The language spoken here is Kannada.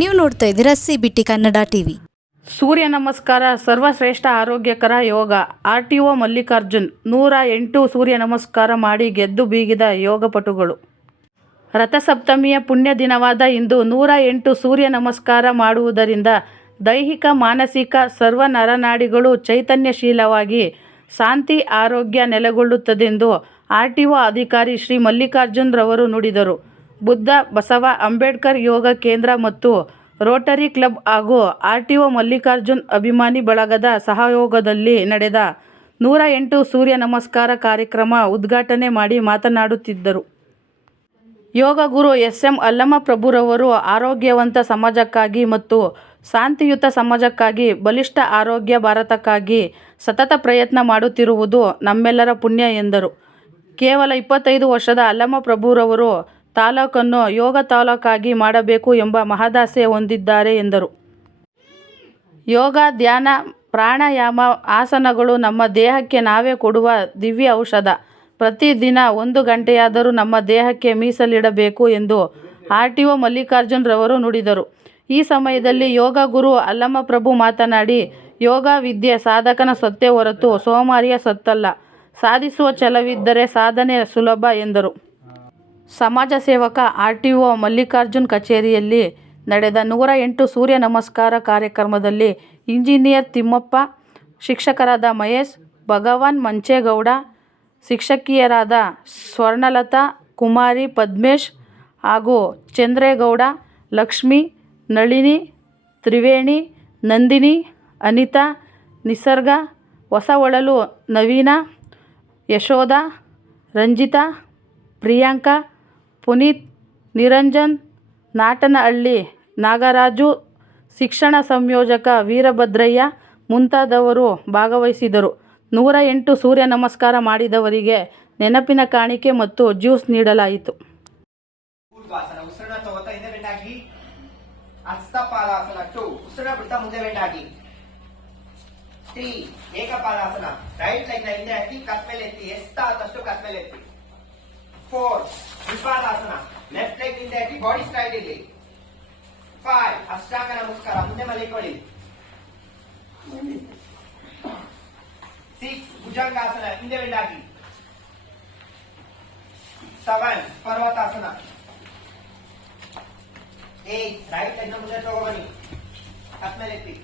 ನೀವು ನೋಡ್ತಾ ಇದ್ದೀರಾ CBT ಕನ್ನಡ ಟಿವಿ. ಸೂರ್ಯ ನಮಸ್ಕಾರ ಸರ್ವಶ್ರೇಷ್ಠ ಆರೋಗ್ಯಕರ ಯೋಗ. RTO ಮಲ್ಲಿಕಾರ್ಜುನ್ 108 ಸೂರ್ಯ ನಮಸ್ಕಾರ ಮಾಡಿ ಗೆದ್ದು ಬೀಗಿದ ಯೋಗಪಟುಗಳು. ರಥಸಪ್ತಮಿಯ ಪುಣ್ಯ ದಿನವಾದ ಇಂದು 108 ಸೂರ್ಯ ನಮಸ್ಕಾರ ಮಾಡುವುದರಿಂದ ದೈಹಿಕ ಮಾನಸಿಕ ಸರ್ವ ನರನಾಡಿಗಳು ಚೈತನ್ಯಶೀಲವಾಗಿ ಶಾಂತಿ ಆರೋಗ್ಯ ನೆಲೆಗೊಳ್ಳುತ್ತದೆಂದು RTO ಅಧಿಕಾರಿ ಶ್ರೀ ಮಲ್ಲಿಕಾರ್ಜುನ್ ರವರು ನುಡಿದರು. ಬುದ್ಧ ಬಸವ ಅಂಬೇಡ್ಕರ್ ಯೋಗ ಕೇಂದ್ರ ಮತ್ತು ರೋಟರಿ ಕ್ಲಬ್ ಹಾಗೂ RTO ಮಲ್ಲಿಕಾರ್ಜುನ್ ಅಭಿಮಾನಿ ಬಳಗದ ಸಹಯೋಗದಲ್ಲಿ ನಡೆದ 108 ಸೂರ್ಯ ನಮಸ್ಕಾರ ಕಾರ್ಯಕ್ರಮ ಉದ್ಘಾಟನೆ ಮಾಡಿ ಮಾತನಾಡುತ್ತಿದ್ದರು. ಯೋಗ ಗುರು SM ಅಲ್ಲಮಪ್ರಭುರವರು ಆರೋಗ್ಯವಂತ ಸಮಾಜಕ್ಕಾಗಿ ಮತ್ತು ಶಾಂತಿಯುತ ಸಮಾಜಕ್ಕಾಗಿ ಬಲಿಷ್ಠ ಆರೋಗ್ಯ ಭಾರತಕ್ಕಾಗಿ ಸತತ ಪ್ರಯತ್ನ ಮಾಡುತ್ತಿರುವುದು ನಮ್ಮೆಲ್ಲರ ಪುಣ್ಯ ಎಂದರು. ಕೇವಲ 25 ವರ್ಷದ ಅಲ್ಲಮಪ್ರಭುರವರು ತಾಲೂಕನ್ನು ಯೋಗ ತಾಲೂಕಾಗಿ ಮಾಡಬೇಕು ಎಂಬ ಮಹದಾಸೆ ಹೊಂದಿದ್ದಾರೆ ಎಂದರು. ಯೋಗ, ಧ್ಯಾನ, ಪ್ರಾಣಾಯಾಮ, ಆಸನಗಳು ನಮ್ಮ ದೇಹಕ್ಕೆ ನಾವೇ ಕೊಡುವ ದಿವ್ಯ ಔಷಧ. ಪ್ರತಿದಿನ 1 ಗಂಟೆಯಾದರೂ ನಮ್ಮ ದೇಹಕ್ಕೆ ಮೀಸಲಿಡಬೇಕು ಎಂದು RTO ಮಲ್ಲಿಕಾರ್ಜುನ್ ರವರು ನುಡಿದರು. ಈ ಸಮಯದಲ್ಲಿ ಯೋಗ ಗುರು ಅಲ್ಲಮಪ್ರಭು ಮಾತನಾಡಿ, ಯೋಗ ವಿದ್ಯೆ ಸಾಧಕನ ಸೊತ್ತೇ ಹೊರತು ಸೋಮಾರಿಯ ಸೊತ್ತಲ್ಲ. ಸಾಧಿಸುವ ಛಲವಿದ್ದರೆ ಸಾಧನೆ ಸುಲಭ ಎಂದರು. ಸಮಾಜ ಸೇವಕ RTO ಮಲ್ಲಿಕಾರ್ಜುನ್ ಕಚೇರಿಯಲ್ಲಿ ನಡೆದ 108 ಸೂರ್ಯ ನಮಸ್ಕಾರ ಕಾರ್ಯಕ್ರಮದಲ್ಲಿ ಇಂಜಿನಿಯರ್ ತಿಮ್ಮಪ್ಪ, ಶಿಕ್ಷಕರಾದ ಮಹೇಶ್, ಭಗವಾನ್ ಮಂಚೇಗೌಡ, ಶಿಕ್ಷಕಿಯರಾದ ಸ್ವರ್ಣಲತಾ, ಕುಮಾರಿ, ಪದ್ಮೇಶ್ ಹಾಗೂ ಚಂದ್ರೇಗೌಡ, ಲಕ್ಷ್ಮಿ, ನಳಿನಿ, ತ್ರಿವೇಣಿ, ನಂದಿನಿ, ಅನಿತಾ, ನಿಸರ್ಗ, ಹೊಸಹೊಳಲು, ನವೀನ, ಯಶೋಧ, ರಂಜಿತಾ, ಪ್ರಿಯಾಂಕಾ, ಪುನೀತ್, ನಿರಂಜನ್, ನಾಟನಹಳ್ಳಿ ನಾಗರಾಜು, ಶಿಕ್ಷಣ ಸಂಯೋಜಕ ವೀರಭದ್ರಯ್ಯ ಮುಂತಾದವರು ಭಾಗವಹಿಸಿದರು. 108 ಸೂರ್ಯ ನಮಸ್ಕಾರ ಮಾಡಿದವರಿಗೆ ನೆನಪಿನ ಕಾಣಿಕೆ ಮತ್ತು ಜ್ಯೂಸ್ ನೀಡಲಾಯಿತು. ಏಕಪಾದಾಸನ ರೈಟ್ ಲೈನ್ ಹಿಂದೆ ಹಾಕಿ ಕತ್ ಮೇಲೆ ಎತ್ತಿ, ಎಷ್ಟಾದಷ್ಟು ಕತ್ ಮೇಲೆ ಎತ್ತಿ. 4 ವಿಪಾದಾಸನ ಲೆಫ್ಟ್ ಲೆಗ್ ಹಿಂದೆ ಹಾಕಿ ಬಾಡಿ ಸ್ಟ್ರೈಟ್ ಇಲ್ಲಿ. 5 ಅಷ್ಟಾಂಗ ನಮಸ್ಕಾರ ಮುಂದೆ ಮಲಿಕೊಳ್ಳಿ. 6 ಭುಜಂಗಾಸನ ಹಿಂದೆ ಬೆಂಡ್ ಹಾಕಿ. 7 ಪರ್ವತಾಸನ. 8 ರೈಟ್ ಲೆಗ್ ನ ಮುಂದೆ ತಗೋ ಬನ್ನಿ, ಕತ್ ಮೇಲೆ ಎತ್ತಿ.